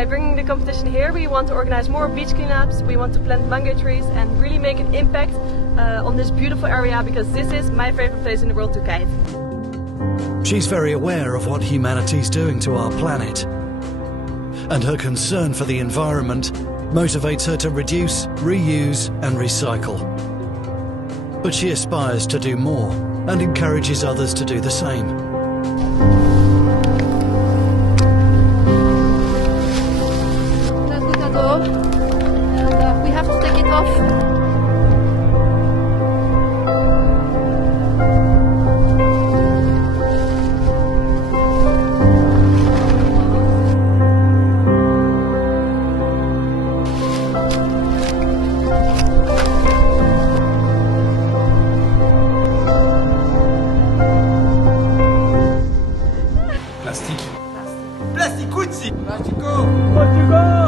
by bringing the competition here, we want to organize more beach cleanups, we want to plant mango trees and really make an impact on this beautiful area, because this is my favorite place in the world to kite. She's very aware of what humanity's doing to our planet, and her concern for the environment motivates her to reduce, reuse and recycle. But she aspires to do more and encourages others to do the same. And we have to take it off. Plastique. Plasticucci. Plastico.